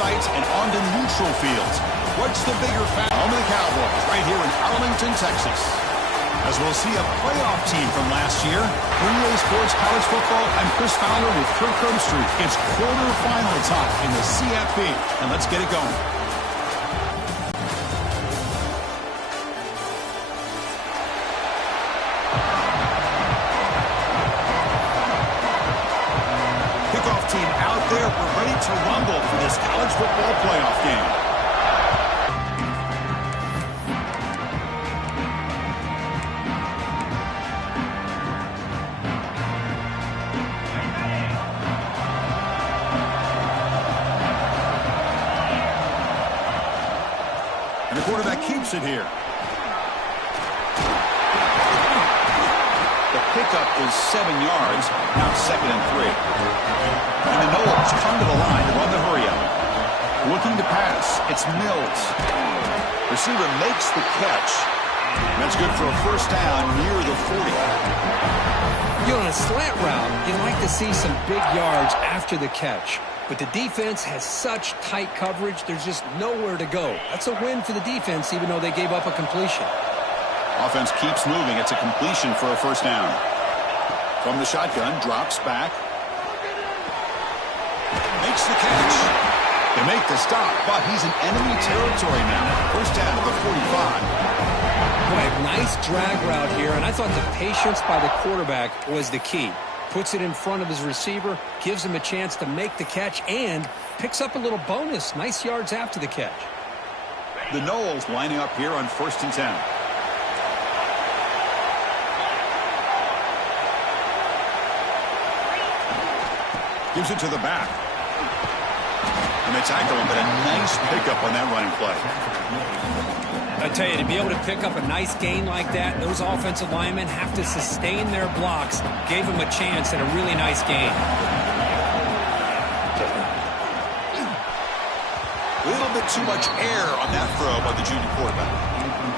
sights and onto neutral fields. What's the bigger factor? Home of the Cowboys right here in Arlington, Texas. As we'll see a playoff team from last year. For EA Sports College Football, I'm Chris Fowler with Kirk Herbstreit. It's quarterfinal time in the CFP, and let's get it going. Kickoff team out there. We're ready to rumble for this college football playoff game. And the quarterback keeps it here. The pickup is 7 yards. Now 2nd and 3. And the Noles come to the line to run the hurry-up. Looking to pass. It's Mills. Receiver makes the catch. That's good for a first down near the 40. You know, on a slant route, you'd like to see some big yards after the catch. But the defense has such tight coverage, there's just nowhere to go. That's a win for the defense, even though they gave up a completion. Offense keeps moving. It's a completion for a first down. From the shotgun, drops back. Makes the catch. They make the stop, but he's in enemy territory now. First down to the 45. Boy, nice drag route here, and I thought the patience by the quarterback was the key. Puts it in front of his receiver, gives him a chance to make the catch, and picks up a little bonus. Nice yards after the catch. The Noles lining up here on 1st and 10. Gives it to the back. And they tackle him, but a nice pickup on that running play. I tell you, to be able to pick up a nice gain like that, those offensive linemen have to sustain their blocks. Gave him a chance at a really nice gain. A little bit too much air on that throw by the junior quarterback.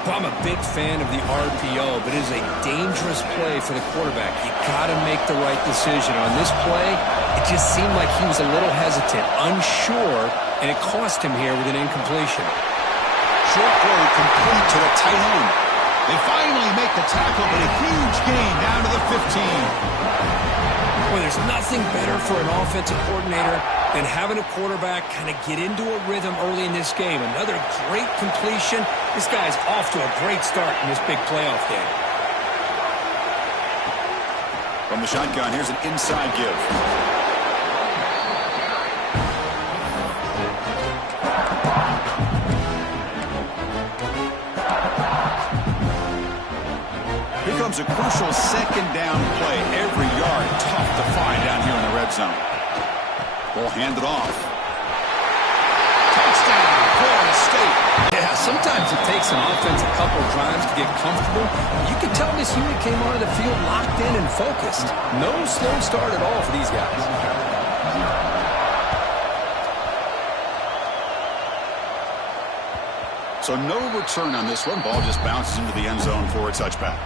I'm a big fan of the RPO, but it is a dangerous play for the quarterback. You got to make the right decision. On this play, it just seemed like he was a little hesitant, unsure, and it cost him here with an incompletion. Short throw complete to the tight end. They finally make the tackle, but a huge gain down to the 15. Well, there's nothing better for an offensive coordinator than having a quarterback kind of get into a rhythm early in this game. Another great completion. This guy's off to a great start in this big playoff game. From the shotgun, here's an inside give. Here comes a crucial 2nd down play. Every yard tough to find down here in the red zone. Ball handed off. Touchdown, Florida State. Yeah, sometimes it takes an offense a couple drives to get comfortable. You can tell this unit came onto the field locked in and focused. No slow start at all for these guys. So no return on this one. Ball just bounces into the end zone for a touchback.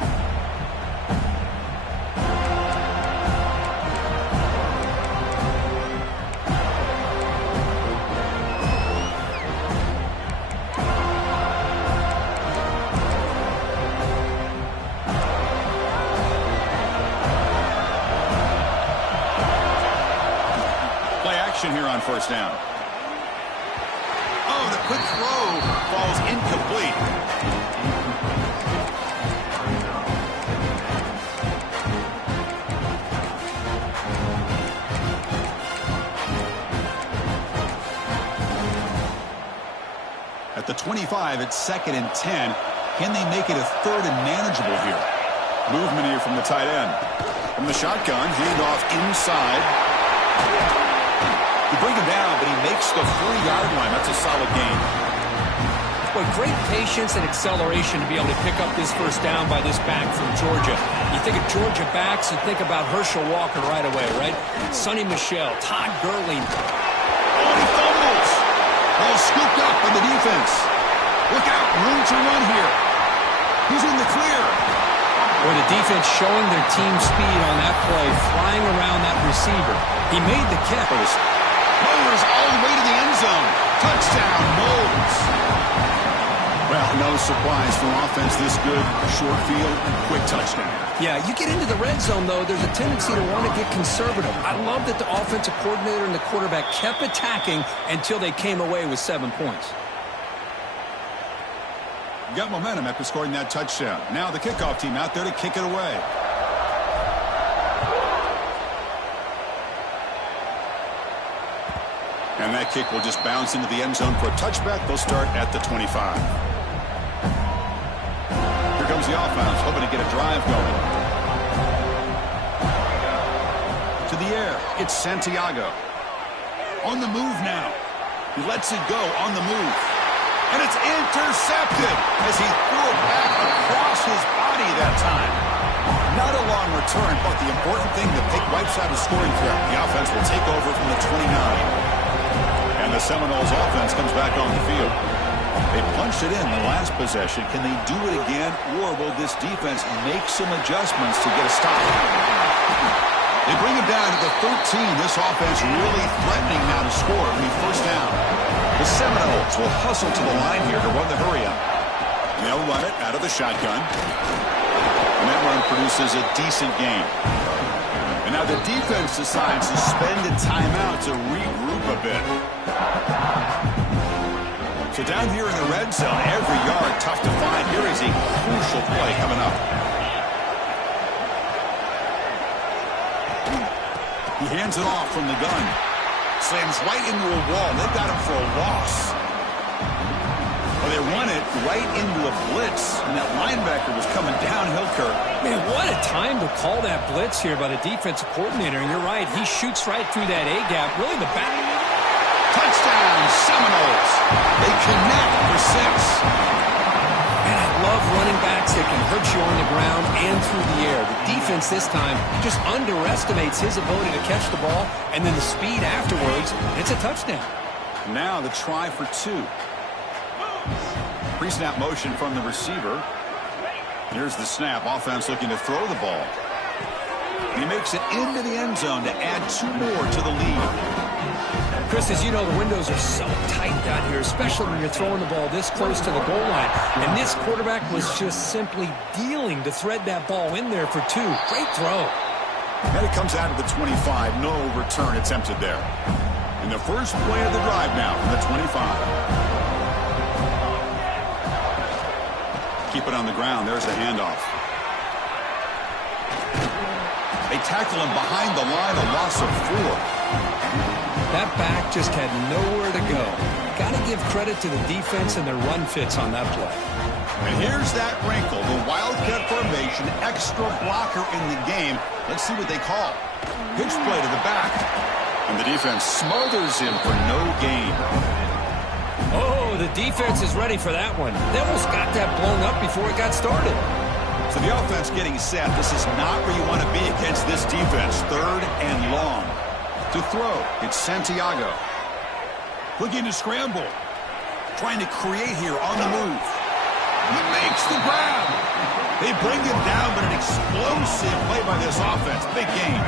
Play action here on 1st down. Oh, the quick throw falls incomplete. At the 25, it's 2nd and 10. Can they make it a 3rd and manageable here? Movement here from the tight end. From the shotgun, handoff inside. You bring him down, but he makes the 3-yard line. That's a solid gain. Boy, great patience and acceleration to be able to pick up this first down by this back from Georgia. You think of Georgia backs, you think about Herschel Walker right away, right? Sonny Michel, Todd Gurley. Oh, he fumbles. Ball scooped up by the defense. Look out, room to run here. He's in the clear. Boy, the defense showing their team speed on that play, flying around that receiver. He made the catch. Motors all the way to the end zone. Touchdown, Moles. Well, no surprise for offense this good. Short field, quick touchdown. Yeah, you get into the red zone, though, there's a tendency to want to get conservative. I love that the offensive coordinator and the quarterback kept attacking until they came away with 7 points. Got momentum after scoring that touchdown. Now the kickoff team out there to kick it away. And that kick will just bounce into the end zone for a touchback. They'll start at the 25. Here comes the offense, hoping to get a drive going. To the air, it's Santiago. On the move now. He lets it go on the move. And it's intercepted as he threw it back across his body that time. Not a long return, but the important thing, the pick wipes out a scoring threat. The offense will take over from the 29. And the Seminoles offense comes back on the field. They punched it in the last possession. Can they do it again, or will this defense make some adjustments to get a stop? They bring it down to the 13. This offense really threatening now to score when he first down. The Seminoles will hustle to the line here to run the hurry-up. They'll run it out of the shotgun. And that run produces a decent gain. And now the defense decides to spend a timeout to regroup a bit. So down here in the red zone, every yard tough to find. Here is a crucial play coming up. He hands it off from the gun. Slams right into a wall. They got him for a loss. Well, they run it right into a blitz, and that linebacker was coming downhill, Kirk. Man, what a time to call that blitz here by the defensive coordinator. And you're right, he shoots right through that A-gap. Really the back. Touchdown, Seminoles. They connect for 6. Man, I love running backs that can hurt you on the ground and through the air. The defense this time just underestimates his ability to catch the ball, and then the speed afterwards, it's a touchdown. Now the try for 2. Pre-snap motion from the receiver. Here's the snap. Offense looking to throw the ball. And he makes it into the end zone to add 2 more to the lead. Chris, as you know, the windows are so tight down here, especially when you're throwing the ball this close to the goal line. And this quarterback was just simply dealing to thread that ball in there for 2. Great throw. And it comes out of the 25. No return attempted there. And the first play of the drive now from the 25. Keep it on the ground. There's the handoff. They tackle him behind the line, a loss of 4. That back just had nowhere to go. Got to give credit to the defense and their run fits on that play. And here's that wrinkle, the Wildcat formation, extra blocker in the game. Let's see what they call. Pitch play to the back. And the defense smothers him for no gain. Oh, the defense is ready for that one. They almost got that blown up before it got started. So the offense getting set. This is not where you want to be against this defense. 3rd and long. To throw, it's Santiago. Looking to scramble. Trying to create here on the move. He makes the grab. They bring him down, but an explosive play by this offense. Big game.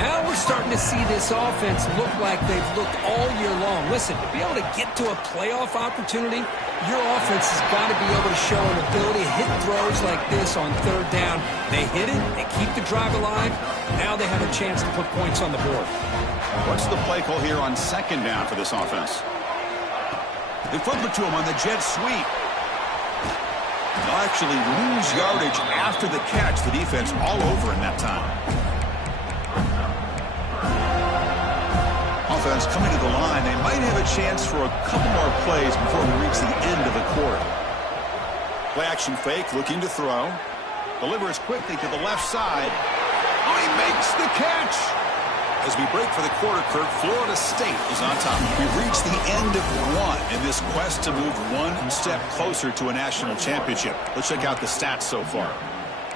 Now we're starting to see this offense look like they've looked all year long. Listen, to be able to get to a playoff opportunity, your offense has got to be able to show an ability to hit throws like this on 3rd down. They hit it, they keep the drive alive. Now they have a chance to put points on the board. What's the play call here on 2nd down for this offense? They flip it to him on the jet sweep. They'll actually lose yardage after the catch. The defense all over in that time. Offense coming to the line. They might have a chance for a couple more plays before we reach the end of the quarter. Play action fake, looking to throw. Delivers quickly to the left side. Oh, he makes the catch. As we break for the quarter, Kirk, Florida State is on top. We've reached the end of 1 in this quest to move 1 step closer to a national championship. Let's check out the stats so far.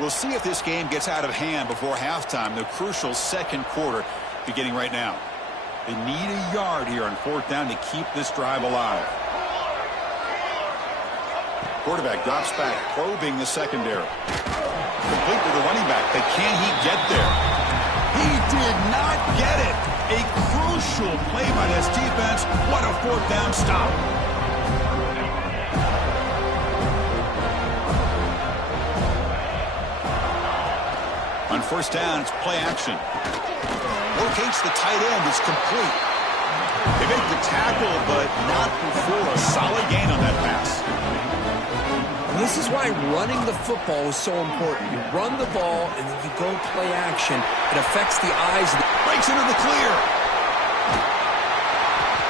We'll see if this game gets out of hand before halftime, the crucial 2nd quarter beginning right now. They need a yard here on 4th down to keep this drive alive. Quarterback drops back, probing the secondary. Complete to the running back, but can he get there? He did not get it. A crucial crucial play by this defense. What a fourth down stop. On first down, it's play action. Locates the tight end. It's complete. They make the tackle, but not before a solid gain on that pass. This is why running the football is so important. You run the ball, and then you go play action. It affects the eyes. Breaks into the clear.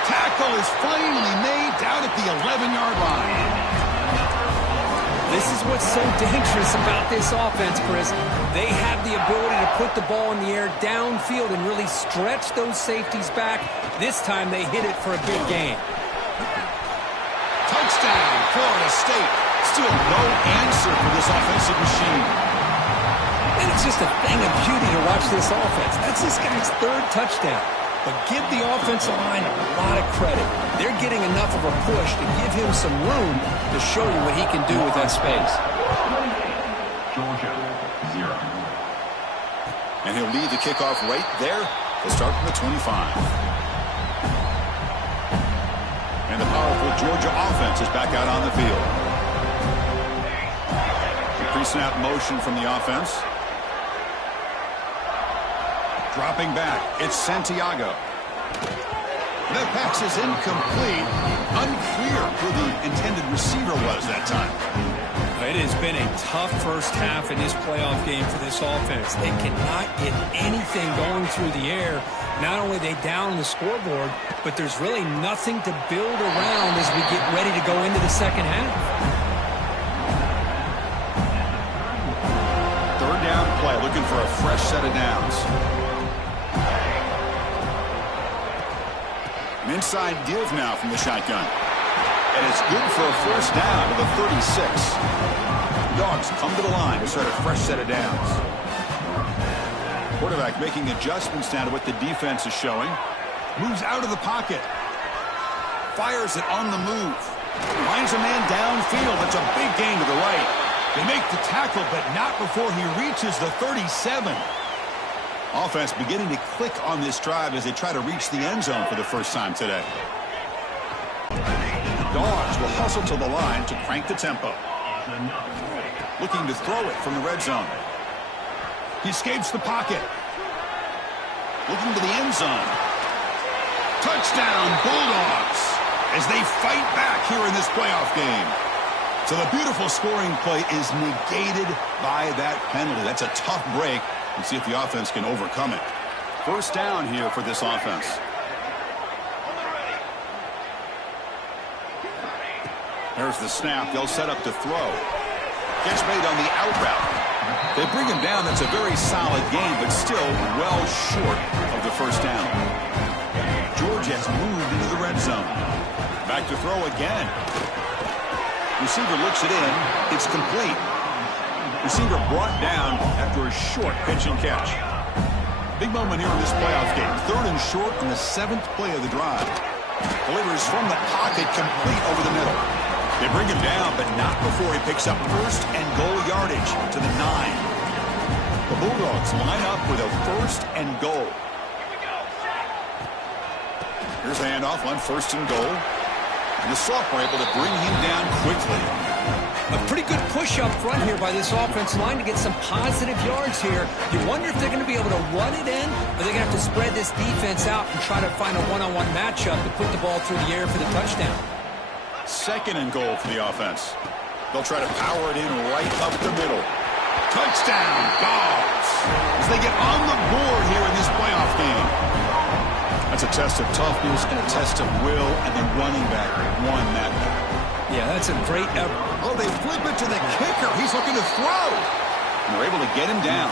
Tackle is finally made down at the 11-yard line. This is what's so dangerous about this offense, Chris. They have the ability to put the ball in the air downfield and really stretch those safeties back. This time they hit it for a big gain. Touchdown, Florida State. Still no answer for this offensive machine. And it's just a thing of beauty to watch this offense. That's this guy's third touchdown. But give the offensive line a lot of credit. They're getting enough of a push to give him some room to show you what he can do with that space. Georgia, 0. And he'll lead the kickoff right there to start from the 25. And the powerful Georgia offense is back out on the field. Pre-snap motion from the offense. Dropping back, it's Santiago. That pass is incomplete. Unclear who the intended receiver was that time. It has been a tough first half in this playoff game for this offense. They cannot get anything going through the air. Not only are they down the scoreboard, but there's really nothing to build around as we get ready to go into the second half. Third down play, looking for a fresh set of downs. An inside give now from the shotgun. And it's good for a first down to the 36. Dogs come to the line to start a fresh set of downs. Quarterback making adjustments now to what the defense is showing. Moves out of the pocket. Fires it on the move. Finds a man downfield. That's a big gain to the right. They make the tackle, but not before he reaches the 37. Offense beginning to click on this drive as they try to reach the end zone for the first time today. Dogs will hustle to the line to crank the tempo. Looking to throw it from the red zone. He escapes the pocket. Looking to the end zone. Touchdown, Bulldogs, as they fight back here in this playoff game. So the beautiful scoring play is negated by that penalty. That's a tough break. And see if the offense can overcome it. First down here for this offense. There's the snap. They'll set up to throw. Catch made on the out route. They bring him down. That's a very solid game, but still well short of the first down. Georgia has moved into the red zone. Back to throw again. Receiver looks it in. It's complete. Receiver brought down after a short pitch and catch. Big moment here in this playoff game. Third and short on the 7th play of the drive. Delivers from the pocket, complete over the middle. They bring him down, but not before he picks up first and goal yardage to the 9. The Bulldogs line up with a first and goal. Here's the handoff on first and goal. And the Soft were able to bring him down quickly. A pretty good push up front here by this offensive line to get some positive yards here. You wonder if they're going to be able to run it in, or they're going to have to spread this defense out and try to find a one-on-one matchup to put the ball through the air for the touchdown. Second and goal for the offense. They'll try to power it in right up the middle. Touchdown, Dogs, as they get on the board here in this playoff game. That's a test of toughness and a test of will, and the running back won that one. Yeah, that's a great effort. Oh, they flip it to the kicker. He's looking to throw. And they're able to get him down.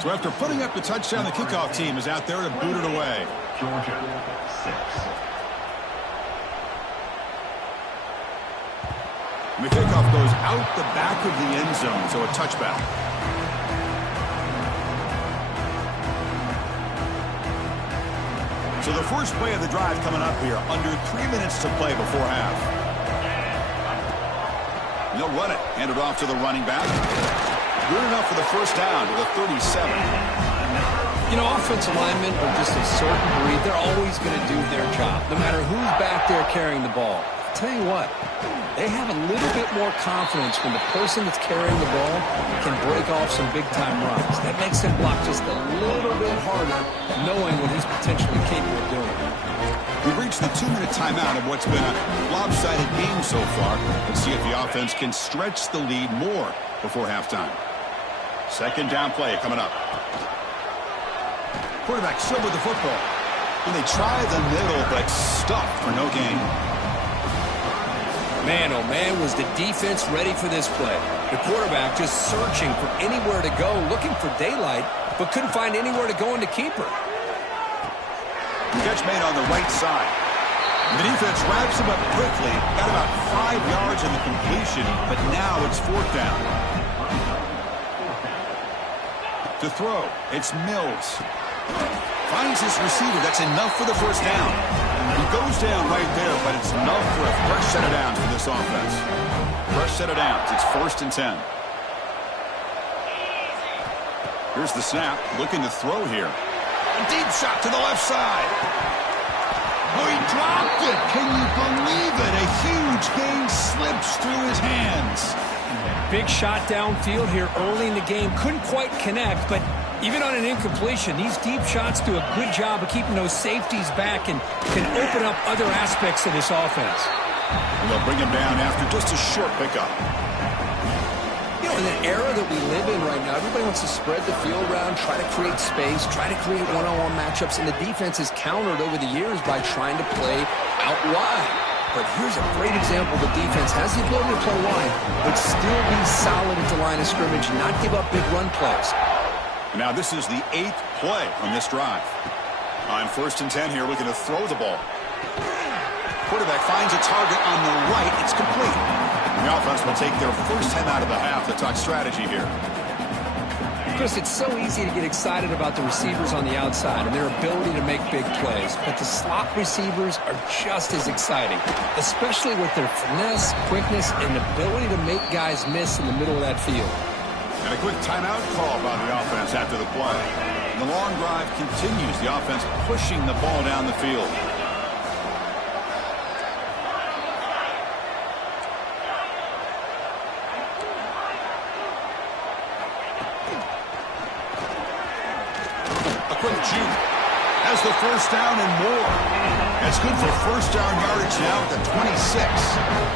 So after putting up the touchdown, the kickoff team is out there to boot it away. Georgia, 6. And the kickoff goes out the back of the end zone, so a touchback. So the first play of the drive coming up here, under 3 minutes to play before half. And they'll run it, hand it off to the running back. Good enough for the first down to the 37. You know, offensive linemen are just a certain breed. They're always going to do their job, no matter who's back there carrying the ball. I'll tell you what, they have a little bit more confidence when the person that's carrying the ball can break off some big-time runs. That makes them block just a little bit harder, knowing what he's potentially capable of doing. We've reached the 2-minute timeout of what's been a lopsided game so far. Let's see if the offense can stretch the lead more before halftime. Second down play coming up. Quarterback still with the football. And they try the middle, but stuffed for no gain. Man, oh man, was the defense ready for this play. The quarterback just searching for anywhere to go, looking for daylight, but couldn't find anywhere to go in the keeper. Catch made on the right side. The defense wraps him up quickly. Got about 5 yards in the completion, but now it's 4th down. To throw, it's Mills. Finds his receiver. That's enough for the first down. He goes down right there, but it's enough for a fresh set of downs for this offense. Fresh set of downs. It's 1st and 10. Here's the snap. Looking to throw here. A deep shot to the left side. Oh, he dropped it. Can you believe it? A huge gain slips through his hands. Big shot downfield here early in the game. Couldn't quite connect, but even on an incompletion, these deep shots do a good job of keeping those safeties back and can open up other aspects of this offense. And they'll bring him down after just a short pickup. You know, in the era that we live in right now, everybody wants to spread the field around, try to create space, try to create one-on-one matchups, and the defense is countered over the years by trying to play out wide. But here's a great example. The defense has the ability to play wide, but still be solid at the line of scrimmage and not give up big run plays. Now this is the 8th play on this drive. On 1st and 10 here, looking to throw the ball. Quarterback finds a target on the right. It's complete. The offense will take their first time out of the half to talk strategy here. Chris, it's so easy to get excited about the receivers on the outside and their ability to make big plays, but the slot receivers are just as exciting, especially with their finesse, quickness, and ability to make guys miss in the middle of that field. And a quick timeout call by the offense after the play. The long drive continues. The offense pushing the ball down the field. A quick juke has the first down and more. That's good for first down yardage now at the 26.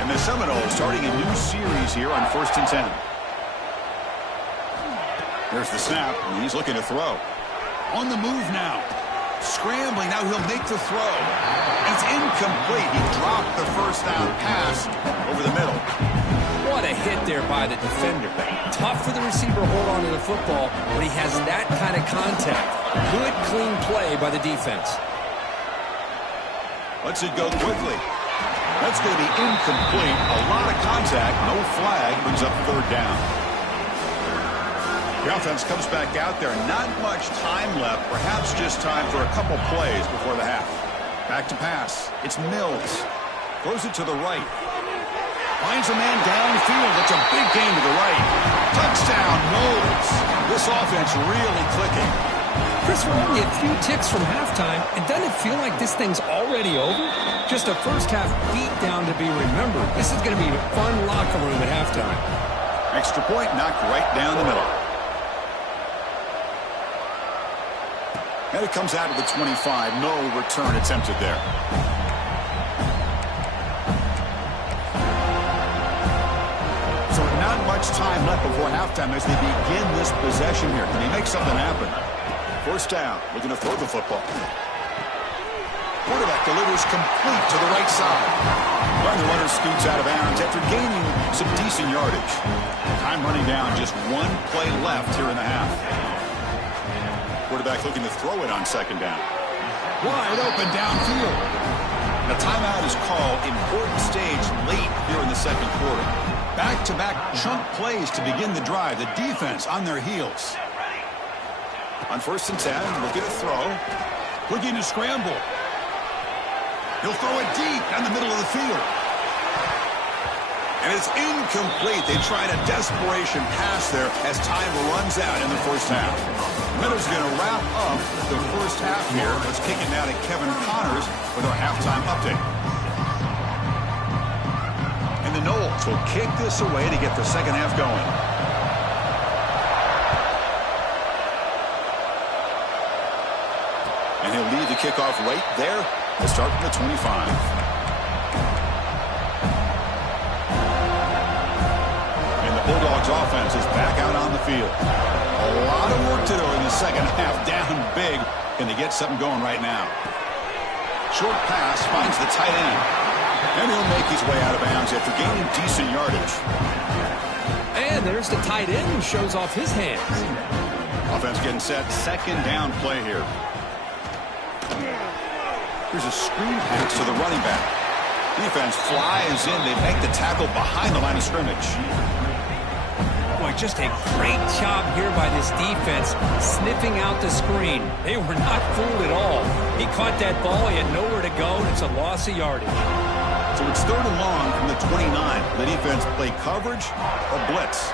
And the Seminoles starting a new series here on 1st and 10. There's the snap, and he's looking to throw. On the move now. Scrambling, now he'll make the throw. And it's incomplete. He dropped the first down pass over the middle. What a hit there by the defender. Tough for the receiver to hold on to the football, but he has that kind of contact. Good, clean play by the defense. Lets it go quickly. That's going to be incomplete. A lot of contact, no flag, brings up 3rd down. The offense comes back out there. Not much time left. Perhaps just time for a couple plays before the half. Back to pass. It's Mills. Throws it to the right. Finds a man downfield. It's a big gain to the right. Touchdown, Knowles. This offense really clicking. Chris, we're only a few ticks from halftime, and doesn't it feel like this thing's already over? Just a first-half beatdown to be remembered. This is going to be a fun locker room at halftime. Extra point knocked right down the middle. And it comes out of the 25. No return attempted there. So not much time left before halftime as they begin this possession here. Can he make something happen? First down. Looking to throw the football. Quarterback delivers complete to the right side. Well, the runner scoots out of bounds after gaining some decent yardage. Time running down. Just 1 play left here in the half. Quarterback looking to throw it on 2nd down. Wide open downfield. The timeout is called. Important stage late here in the 2nd quarter. Back-to-back chunk plays to begin the drive. The defense on their heels. On 1st and 10, looking to throw. Looking to scramble. He'll throw it deep down the middle of the field. And it's incomplete. They tried a desperation pass there as time runs out in the first half. Miners are going to wrap up the first half here. Let's kick it now to Kevin Connors with our halftime update. And the Noles will kick this away to get the second half going. And he'll lead the kickoff right there. They'll start from the 25. Bulldogs offense is back out on the field. A lot of work to do in the second half. Down big. Can they get something going right now? Short pass finds the tight end. And he'll make his way out of bounds after gaining decent yardage. And there's the tight end who shows off his hands. Offense getting set. Second down play here. Here's a screen pass to the running back. Defense flies in. They make the tackle behind the line of scrimmage. Boy, just a great job here by this defense, sniffing out the screen. They were not fooled at all. He caught that ball. He had nowhere to go, and it's a loss of yardage. So it's 3rd and long from the 29. The defense play coverage or blitz.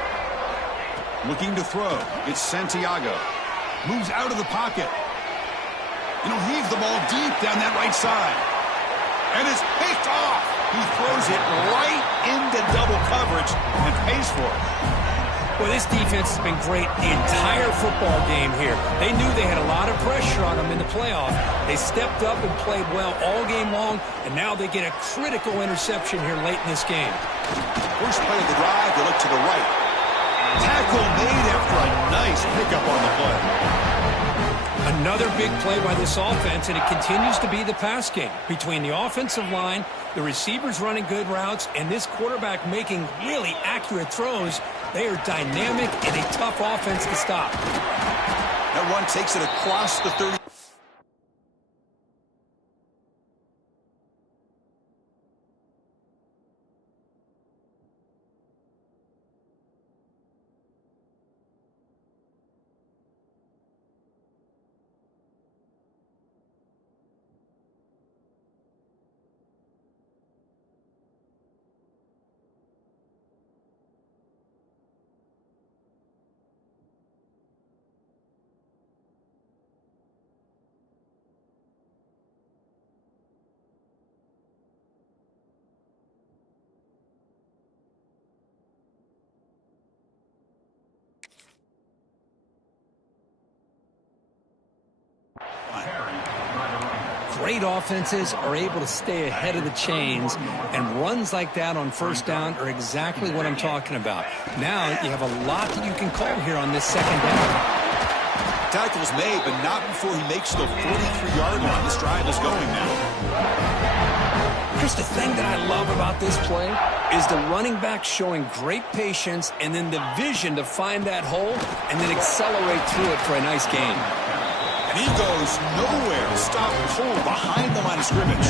Looking to throw. It's Santiago. Moves out of the pocket. And he'll heave the ball deep down that right side. And it's picked off. He throws it right into double coverage and pays for it. Well, this defense has been great the entire football game here. They knew they had a lot of pressure on them in the playoff. They stepped up and played well all game long, and now they get a critical interception here late in this game. First play of the drive, they look to the right. Tackle made after a nice pickup on the play. Another big play by this offense, and it continues to be the pass game. Between the offensive line, the receivers running good routes, and this quarterback making really accurate throws, they are dynamic and a tough offense to stop. That run takes it across the 30. Great offenses are able to stay ahead of the chains, and runs like that on first down are exactly what I'm talking about. Now you have a lot that you can call here on this second down. Tackle's made, but not before he makes the 43-yard line. This drive is going now. Here's the thing that I love about this play is the running back showing great patience and then the vision to find that hole and then accelerate through it for a nice gain. And he goes nowhere. Stop cold behind the line of scrimmage.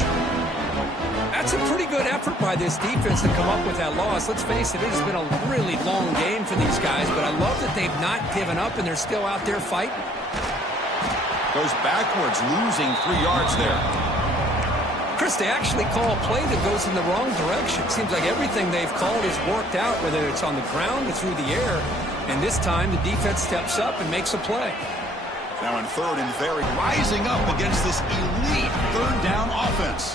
That's a pretty good effort by this defense to come up with that loss. Let's face it, it has been a really long game for these guys, but I love that they've not given up and they're still out there fighting. Goes backwards, losing 3 yards there. Chris, they actually call a play that goes in the wrong direction. Seems like everything they've called has worked out, whether it's on the ground or through the air. And this time, the defense steps up and makes a play. Now in 3rd and very, rising up against this elite 3rd down offense.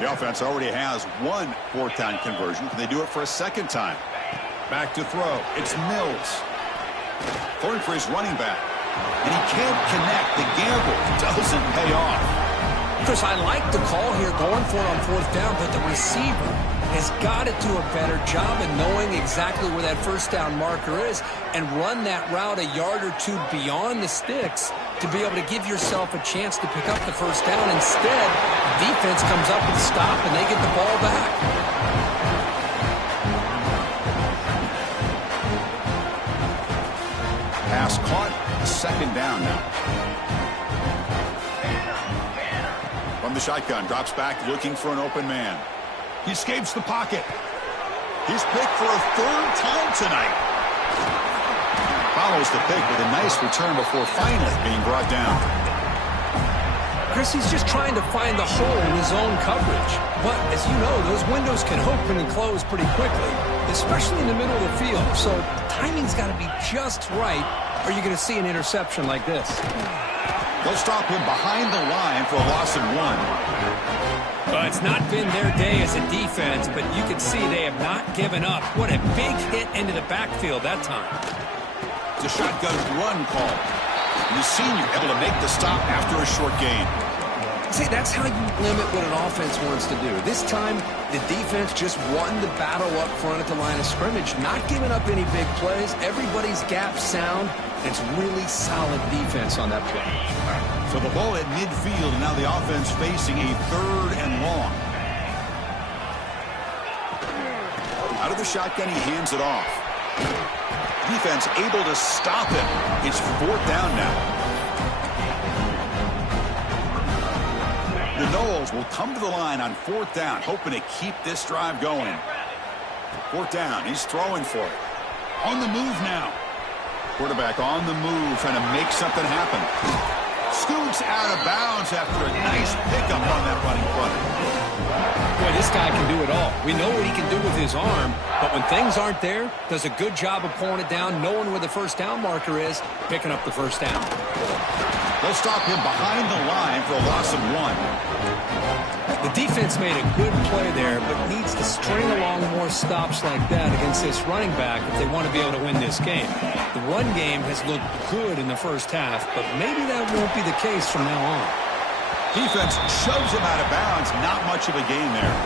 The offense already has 1 4th down conversion. Can they do it for a second time? Back to throw. It's Mills. Throwing for his running back. And he can't connect. The gamble doesn't pay off. Chris, I like the call here going for it on 4th down, but the receiver has got to do a better job of knowing exactly where that first down marker is and run that route a yard or 2 beyond the sticks to be able to give yourself a chance to pick up the first down. Instead, defense comes up with a stop and they get the ball back. Pass caught, second down now. From the shotgun, drops back looking for an open man. He escapes the pocket. He's picked for a 3rd time tonight. Follows the pick with a nice return before finally being brought down. Chris, he's just trying to find the hole in his own coverage. But, as you know, those windows can open and close pretty quickly, especially in the middle of the field. So timing's got to be just right, or you're going to see an interception like this. They'll stop him behind the line for a loss of 1. Well, it's not been their day as a defense, but you can see they have not given up. What a big hit into the backfield that time. The shotgun run call. And the senior able to make the stop after a short gain. See, that's how you limit what an offense wants to do. This time, the defense just won the battle up front at the line of scrimmage, not giving up any big plays. Everybody's gap sound. It's really solid defense on that play. So the ball at midfield, and now the offense facing a 3rd and long. Out of the shotgun, he hands it off. Defense able to stop him. It's 4th down now. The Noles will come to the line on 4th down, hoping to keep this drive going. 4th down, he's throwing for it. On the move now. Quarterback on the move, trying to make something happen. Scoots out of bounds after a nice pickup on that running play. Boy, this guy can do it all. We know what he can do with his arm, but when things aren't there, does a good job of pulling it down, knowing where the first down marker is, picking up the first down. They'll stop him behind the line for a loss of 1. The defense made a good play there, but needs to string along more stops like that against this running back if they want to be able to win this game. The run game has looked good in the first half, but maybe that won't be the case from now on. Defense shoves him out of bounds. Not much of a gain there.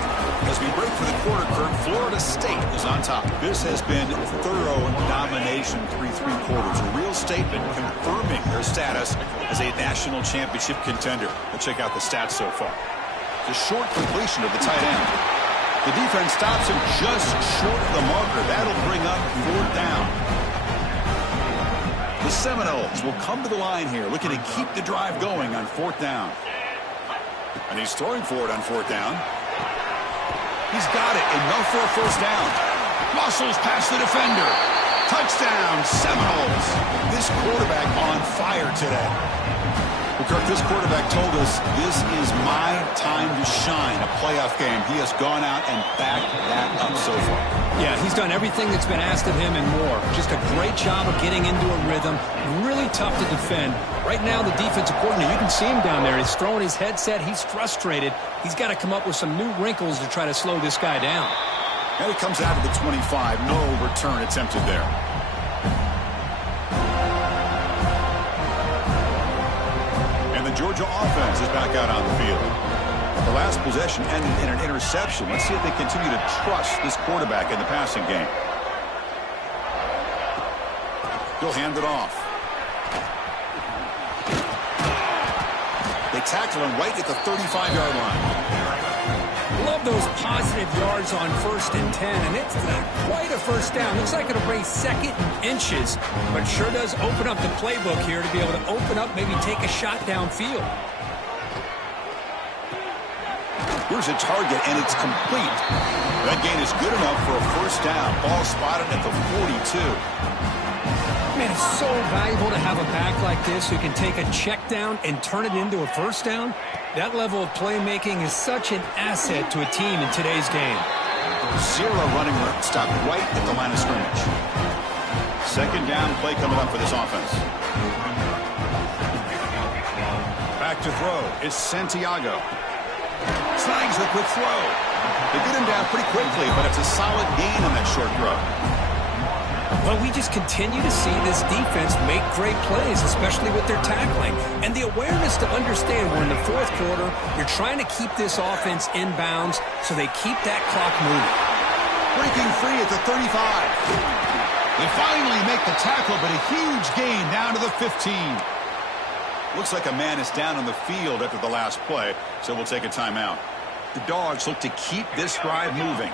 As we break for the quarter, Kurt, Florida State is on top. This has been thorough domination through 3 quarters. A real statement confirming their status as a national championship contender. Let's check out the stats so far. The short completion of the tight end. The defense stops him just short of the marker. That'll bring up 4th down. The Seminoles will come to the line here, looking to keep the drive going on 4th down. And he's throwing for it on 4th down. He's got it, enough for a first down. Muscles past the defender. Touchdown, Seminoles. This quarterback on fire today. Well, Kirk, this quarterback told us this is my time to shine, a playoff game. He has gone out and backed that up so far. Yeah, he's done everything that's been asked of him and more. Just a great job of getting into a rhythm. Really tough to defend. Right now, the defensive coordinator, you can see him down there. He's throwing his headset. He's frustrated. He's got to come up with some new wrinkles to try to slow this guy down. And he comes out of the 25. No return attempted there. And the Georgia offense is back out on the field. The last possession ended in an interception. Let's see if they continue to trust this quarterback in the passing game. He'll hand it off. They tackle him right at the 35-yard line. Love those positive yards on 1st and 10, and it's not quite a first down. Looks like it'll raise 2nd and inches, but sure does open up the playbook here to be able to open up, maybe take a shot downfield. Here's a target, and it's complete. That gain is good enough for a first down. Ball spotted at the 42. Man, it's so valuable to have a back like this who can take a check down and turn it into a first down. That level of playmaking is such an asset to a team in today's game. 0 running room. Stopped right at the line of scrimmage. 2nd down play coming up for this offense. Back to throw. It's Santiago. Snags the quick throw. They get him down pretty quickly, but it's a solid gain on that short throw. Well, we just continue to see this defense make great plays, especially with their tackling. And the awareness to understand we're in the 4th quarter, you're trying to keep this offense in bounds so they keep that clock moving. Breaking free at the 35. They finally make the tackle, but a huge gain down to the 15. Looks like a man is down on the field after the last play, so we'll take a timeout. The Dogs look to keep this drive moving.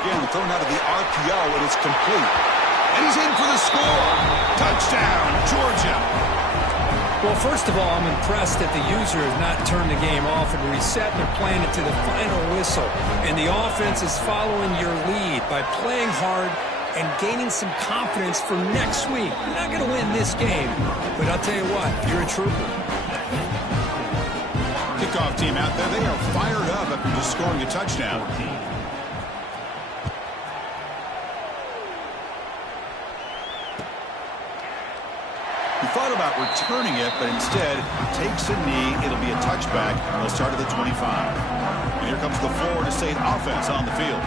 Again, thrown out of the RPO, and it's complete. And he's in for the score. Touchdown, Georgia. Well, first of all, I'm impressed that the user has not turned the game off and reset. They're playing it to the final whistle. And the offense is following your lead by playing hard, and gaining some confidence for next week. You're not going to win this game, but I'll tell you what, you're a trooper. Kickoff team out there, they are fired up after just scoring a touchdown. He thought about returning it, but instead takes a knee. It'll be a touchback. They'll start at the 25. And here comes the Florida State offense on the field.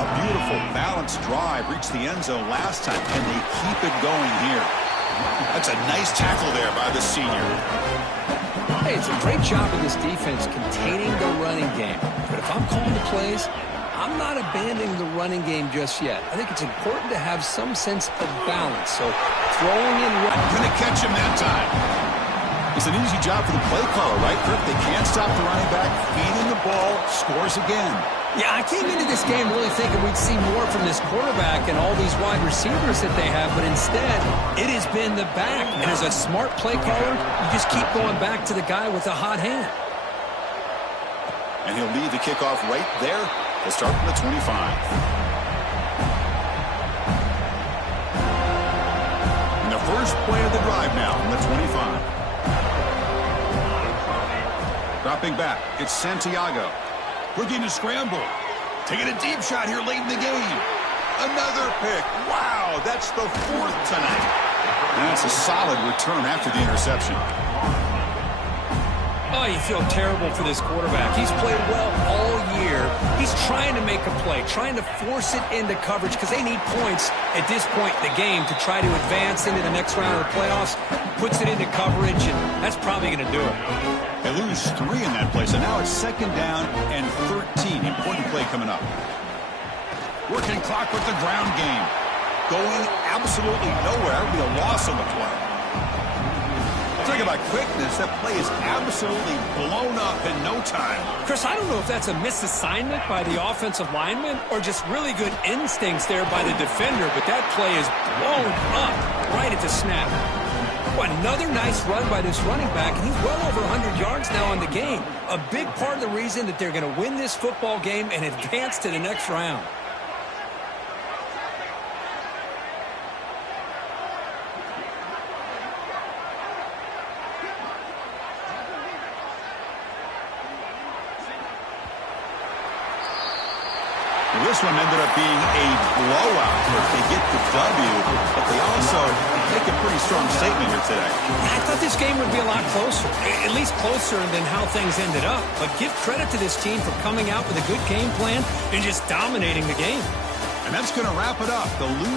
A beautiful, balanced drive reached the end zone last time, and they keep it going here. That's a nice tackle there by the senior. Hey, it's a great job of this defense containing the running game. But if I'm calling the plays, I'm not abandoning the running game just yet. I think it's important to have some sense of balance. So throwing in... Gonna catch him that time. It's an easy job for the play caller, right, Kirk? They can't stop the running back, feeding the ball, scores again. Yeah, I came into this game really thinking we'd see more from this quarterback and all these wide receivers that they have, but instead, it has been the back. And as a smart play caller, you just keep going back to the guy with a hot hand. And he'll lead the kickoff right there. They'll start from the 25. And the first play of the drive now from the 25. Dropping back, it's Santiago. Looking to scramble. Taking a deep shot here late in the game. Another pick. Wow, that's the fourth tonight. And that's a solid return after the interception. Oh, you feel terrible for this quarterback. He's played well all year. He's trying to make a play, trying to force it into coverage because they need points at this point in the game to try to advance into the next round of the playoffs. Puts it into coverage, and that's probably going to do it. They lose 3 in that play, so now it's second down and 13. Important play coming up. Working clock with the ground game. Going absolutely nowhere. It'll be a loss on the play. Talking about quickness, that play is absolutely blown up in no time. Chris, I don't know if that's a misassignment by the offensive lineman or just really good instincts there by the defender, but that play is blown up right at the snap. Well, another nice run by this running back, and he's well over 100 yards now in the game. A big part of the reason that they're going to win this football game and advance to the next round. This one ended up being a blowout. They get the W, but they also make a pretty strong statement here today. I thought this game would be a lot closer, at least closer than how things ended up. But give credit to this team for coming out with a good game plan and just dominating the game. And that's going to wrap it up. The lose